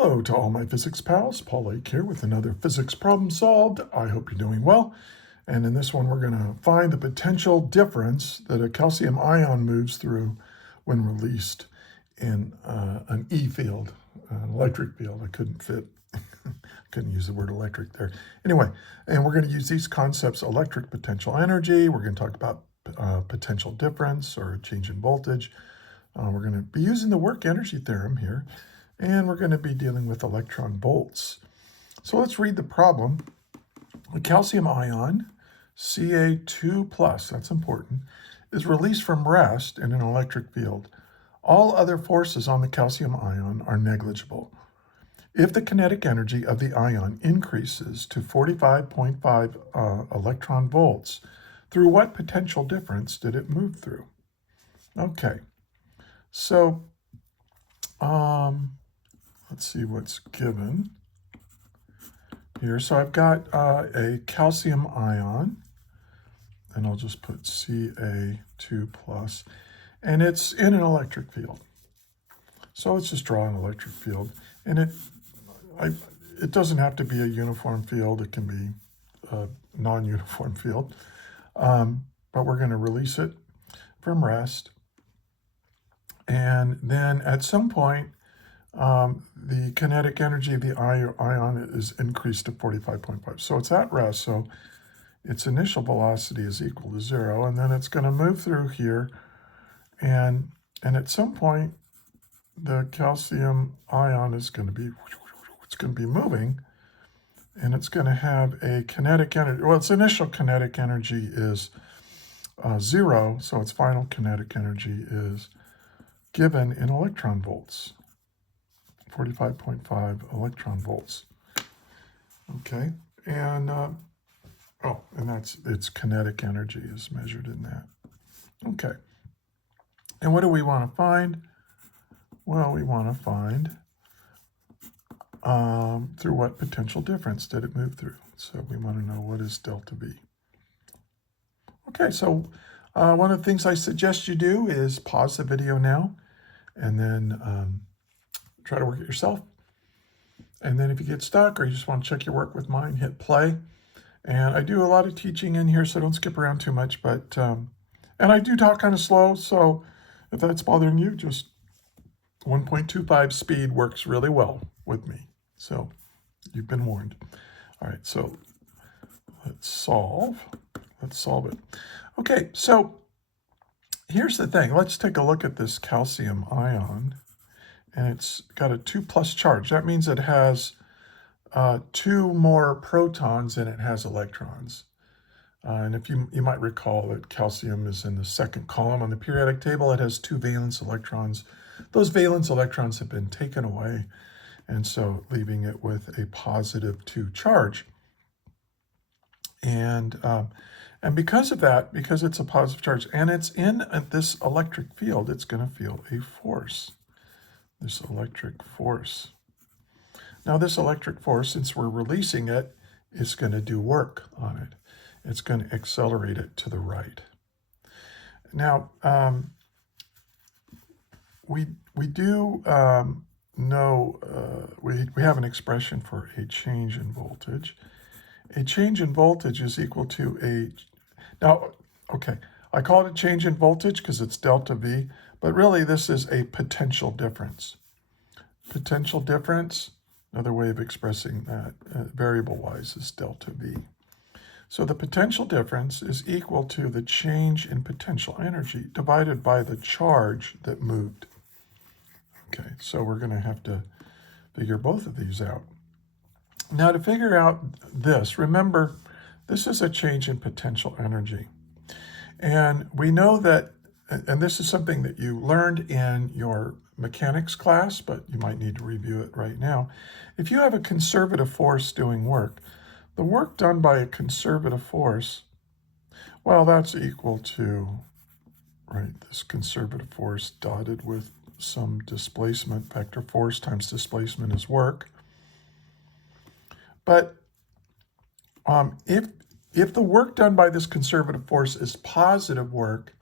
Hello to all my physics pals. Paul Lake here with another physics problem solved. I hope you're doing well. And in this one, we're going to find the potential difference that a calcium ion moves through when released in an E field, an electric field. I couldn't use the word electric there. Anyway, and we're going to use these concepts: electric potential energy. We're going to talk about potential difference or change in voltage. We're going to be using the work energy theorem here. And we're going to be dealing with electron volts. So let's read the problem. A calcium ion, Ca2+, that's important, is released from rest in an electric field. All other forces on the calcium ion are negligible. If the kinetic energy of the ion increases to 45.5 electron volts, through what potential difference did it move through? Okay, so let's see what's given here. So I've got a calcium ion, and I'll just put Ca2+, and it's in an electric field. So let's just draw an electric field. And it doesn't have to be a uniform field. It can be a non-uniform field. But we're going to release it from rest. And then at some point, the kinetic energy of the ion is increased to 45.5. So it's at rest, so its initial velocity is equal to 0, and then it's going to move through here, and at some point, the calcium ion is going to be, moving, and it's going to have a kinetic energy. Well, its initial kinetic energy is 0, so its final kinetic energy is given in electron volts. 45.5 electron volts. Okay, and and that's its kinetic energy is measured in that. Okay, and what do we want to find? Well, we want to find through what potential difference did it move through. So we want to know what is delta V. Okay, so one of the things I suggest you do is pause the video now, and then try to work it yourself. And then if you get stuck or you just want to check your work with mine, hit play. And I do a lot of teaching in here, so don't skip around too much. But and I do talk kind of slow, so if that's bothering you, just 1.25 speed works really well with me. So you've been warned. All right, so let's solve it. Okay, so here's the thing. Let's take a look at this calcium ion. And it's got a 2+ charge. That means it has 2 more protons than it has electrons. And if you might recall that calcium is in the second column on the periodic table, it has 2 valence electrons. Those valence electrons have been taken away, and so leaving it with a positive 2 charge. And because of that, because it's a positive charge, and it's in this electric field, it's going to feel a force. This electric force. Now this electric force, since we're releasing it, is going to do work on it. It's going to accelerate it to the right. Now, we do know, we have an expression for a change in voltage. A change in voltage is equal to I call it a change in voltage because it's delta V, but really this is a potential difference. Potential difference, another way of expressing that variable-wise, is delta V. So the potential difference is equal to the change in potential energy divided by the charge that moved. Okay, so we're going to have to figure both of these out. Now to figure out this, remember, this is a change in potential energy. And we know that, and this is something that you learned in your mechanics class, but you might need to review it right now. If you have a conservative force doing work, the work done by a conservative force, well, that's equal to, this conservative force dotted with some displacement. Vector force times displacement is work. But if the work done by this conservative force is positive work,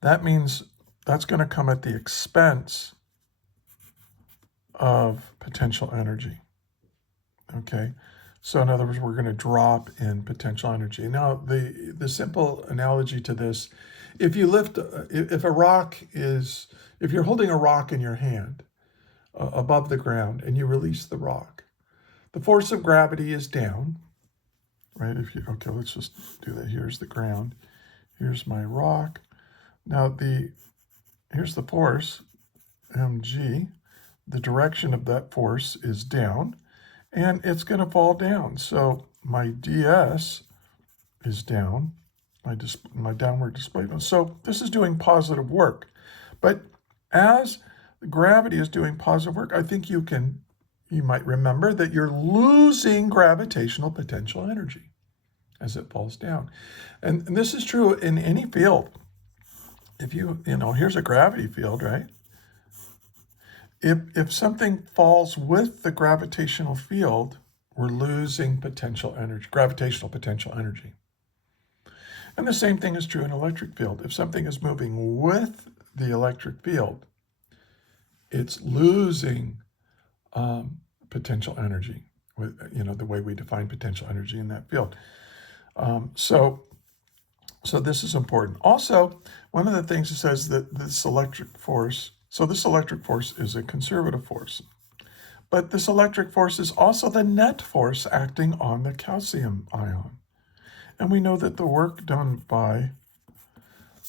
that means that's going to come at the expense of potential energy. Okay, so in other words, we're going to drop in potential energy. Now, the simple analogy to this, if you lift, if a rock is, if you're holding a rock in your hand above the ground and you release the rock, the force of gravity is down, right? If you, okay, let's just do that. Here's the ground. Here's my rock. Now here's the force, mg. The direction of that force is down, and it's going to fall down. So my ds is down, my downward displacement. So this is doing positive work. But as gravity is doing positive work, I think you might remember that you're losing gravitational potential energy as it falls down. And this is true in any field. If here's a gravity field, right? If something falls with the gravitational field, we're losing potential energy, gravitational potential energy. And the same thing is true in electric field. If something is moving with the electric field, it's losing potential energy, with the way we define potential energy in that field. So this is important. Also, one of the things it says that this electric force is a conservative force. But this electric force is also the net force acting on the calcium ion. And we know that the work done by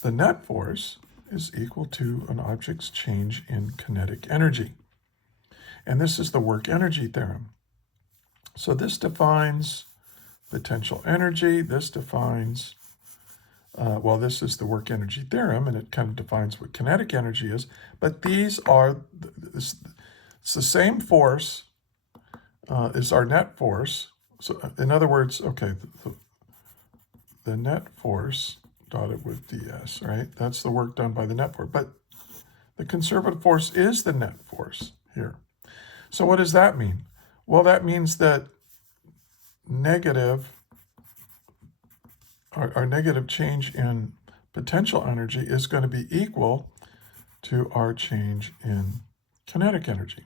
the net force is equal to an object's change in kinetic energy. And this is the work energy theorem. So this defines potential energy. This defines this is the work energy theorem, and it kind of defines what kinetic energy is. But these are, it's the same force as our net force. So in other words, okay, the net force dotted with ds, right? That's the work done by the net force. But the conservative force is the net force here. So what does that mean? Well, that means that our negative change in potential energy is going to be equal to our change in kinetic energy.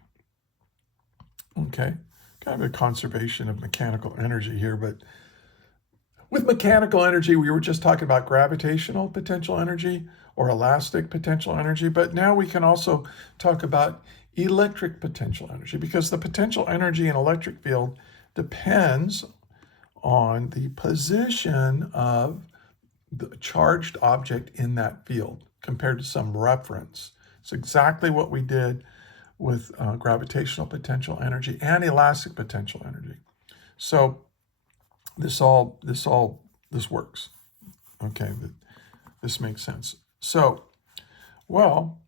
Okay, kind of a conservation of mechanical energy here, but with mechanical energy, we were just talking about gravitational potential energy or elastic potential energy, but now we can also talk about electric potential energy, because the potential energy in electric field depends on the position of the charged object in that field compared to some reference. It's exactly what we did with gravitational potential energy and elastic potential energy. So this works. Okay, this makes sense. So, well,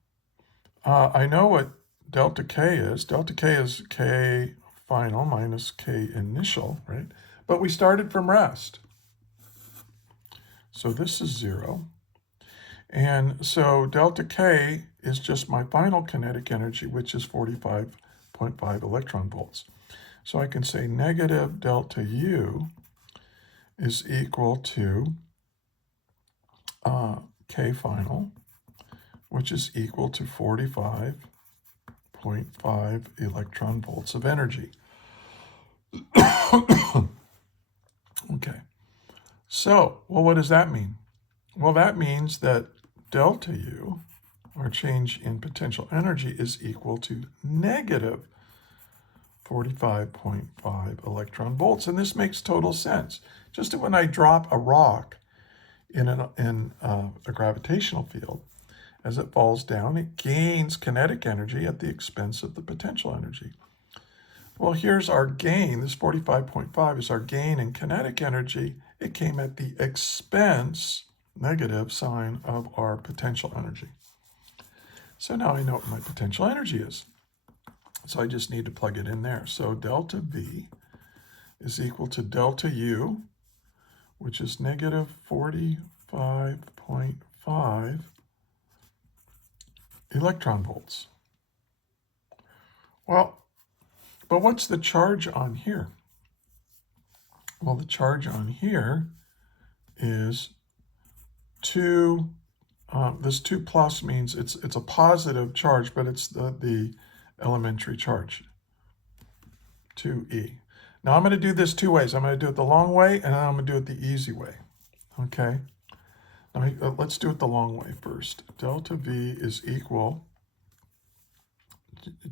I know what delta K is. Delta K is K final minus K initial, right? But we started from rest. So this is 0. And so delta K is just my final kinetic energy, which is 45.5 electron volts. So I can say negative delta U is equal to K final, which is equal to 45.5 electron volts of energy. Okay, so, well, what does that mean? Well, that means that delta U, our change in potential energy, is equal to negative 45.5 electron volts. And this makes total sense. Just when I drop a rock in a gravitational field, as it falls down, it gains kinetic energy at the expense of the potential energy. Well, here's our gain. This 45.5 is our gain in kinetic energy. It came at the expense, negative sign, of our potential energy. So now I know what my potential energy is. So I just need to plug it in there. So delta V is equal to delta U, which is negative 45.5 electron volts. Well, but what's the charge on here? Well, the charge on here is 2. This 2 plus means it's a positive charge, but it's the elementary charge, 2e. Now I'm going to do this two ways. I'm going to do it the long way, and then I'm going to do it the easy way. Okay? Now, let's do it the long way first. Delta V is equal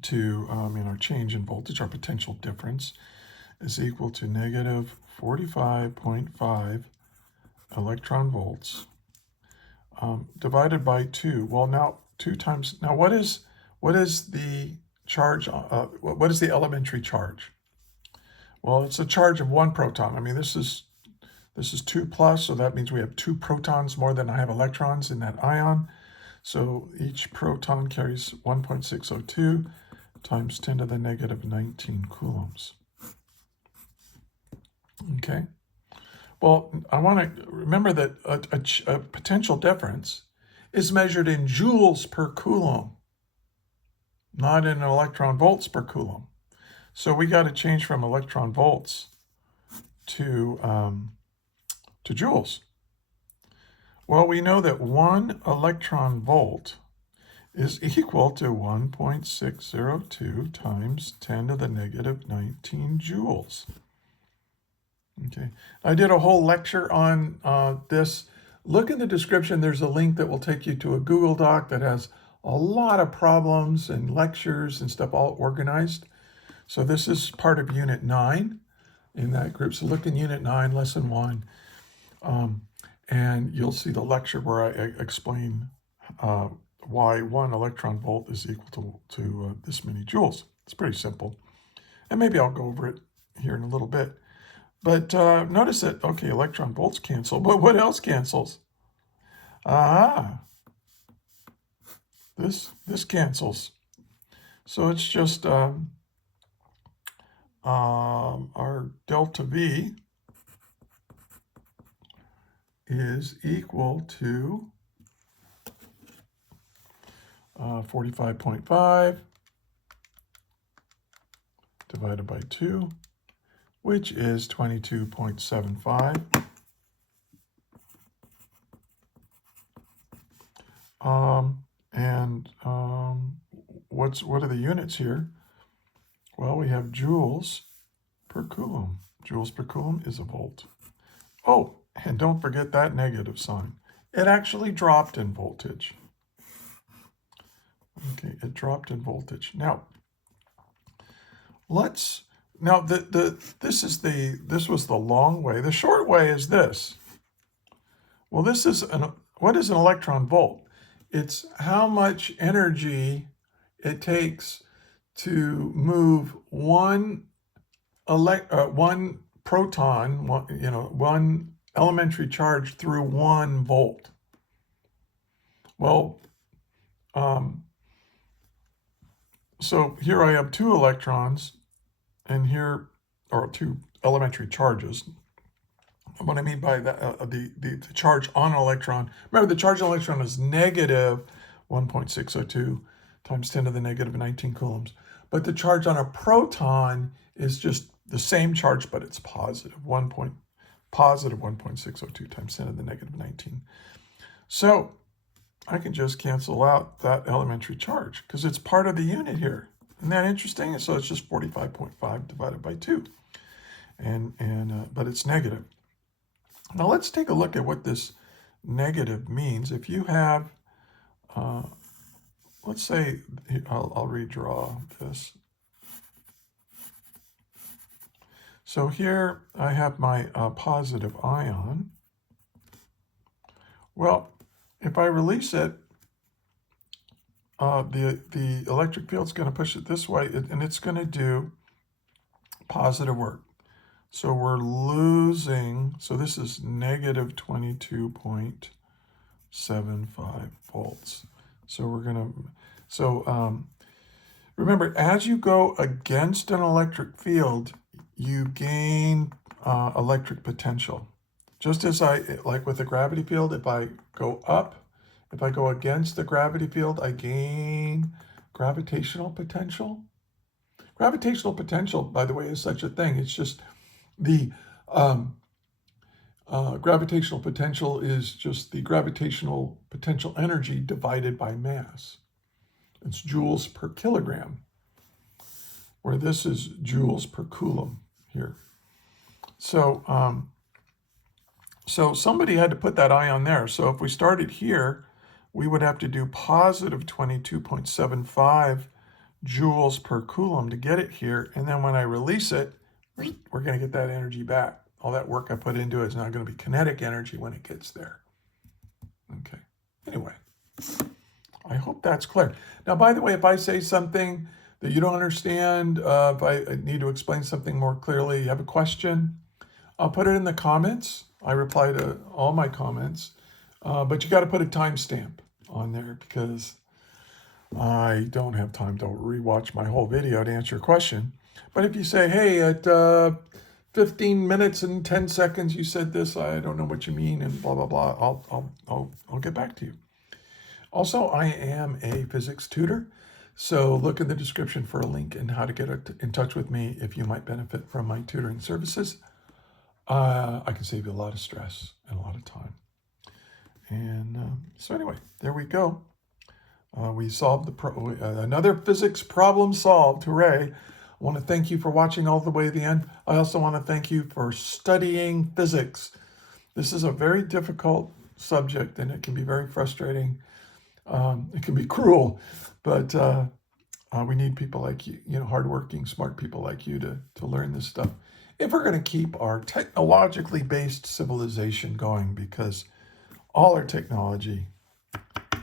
to, our change in voltage, our potential difference, is equal to negative 45.5 electron volts divided by 2. Well, now 2 times, now what is the charge, what is the elementary charge? Well, it's a charge of 1 proton. I mean, this is 2 plus, so that means we have 2 protons more than I have electrons in that ion. So each proton carries 1.602 times 10 to the negative 19 coulombs. Okay. Well, I want to remember that a potential difference is measured in joules per coulomb, not in electron volts per coulomb. So we got to change from electron volts to joules. Well, we know that 1 electron volt is equal to 1.602 times 10 to the negative 19 joules. Okay, I did a whole lecture on this. Look in the description. There's a link that will take you to a Google Doc that has a lot of problems and lectures and stuff all organized. So this is part of Unit 9 in that group. So look in Unit 9, Lesson 1, and you'll see the lecture where I explain why 1 electron volt is equal to this many joules. It's pretty simple. And maybe I'll go over it here in a little bit. But notice that, okay, electron volts cancel, but what else cancels? This cancels. So it's just our delta V is equal to 45.5 divided by 2, which is 22.75. What are the units here? Well, we have joules per coulomb. Joules per coulomb is a volt. Oh, and don't forget that negative sign. It actually dropped in voltage. Okay, it dropped in voltage. Now, this was the long way. The short way is this. Well, what is an electron volt? It's how much energy it takes to move one proton, one elementary charge through 1 volt. Well, so here I have 2 electrons, and here are 2 elementary charges. What I mean by that, the charge on an electron, remember the charge on an electron is negative 1.602 times 10 to the negative 19 coulombs. But the charge on a proton is just the same charge, but it's positive, positive 1.602 times 10 to the negative 19. So I can just cancel out that elementary charge because it's part of the unit here. Isn't that interesting? So it's just 45.5 divided by 2, but it's negative. Now let's take a look at what this negative means. If you have, let's say, I'll redraw this. So here I have my positive ion. Well, if I release it, the electric field's going to push it this way, and it's going to do positive work. So we're losing, so this is negative 22.75 volts. So we're going to, remember, as you go against an electric field, you gain electric potential. Just as like with the gravity field, if I go up, if I go against the gravity field, I gain gravitational potential. Gravitational potential, by the way, is such a thing. It's just the gravitational potential is just the gravitational potential energy divided by mass. It's joules per kilogram. where this is joules per coulomb here. So, so somebody had to put that ion there. So if we started here, we would have to do positive 22.75 joules per coulomb to get it here. And then when I release it, we're going to get that energy back. All that work I put into it is now going to be kinetic energy when it gets there. Okay. Anyway, I hope that's clear. Now, by the way, if I say something that you don't understand, if I need to explain something more clearly, you have a question, I'll put it in the comments. I reply to all my comments, but you got to put a timestamp on there because I don't have time to rewatch my whole video to answer your question. But if you say, hey, at 15 minutes and 10 seconds you said this, I don't know what you mean, and blah, blah, blah, I'll get back to you. Also, I am a physics tutor, so look in the description for a link and how to get in touch with me if you might benefit from my tutoring services. I can save you a lot of stress and a lot of time. And so anyway, there we go. We solved another physics problem solved. Hooray. I want to thank you for watching all the way to the end. I also want to thank you for studying physics. This is a very difficult subject and it can be very frustrating. It can be cruel, but we need people like you, hardworking, smart people like you to learn this stuff if we're going to keep our technologically based civilization going, because all our technology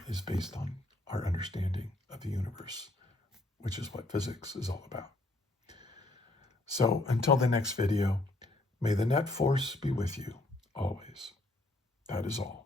is based on our understanding of the universe, which is what physics is all about. So until the next video, may the net force be with you always. That is all.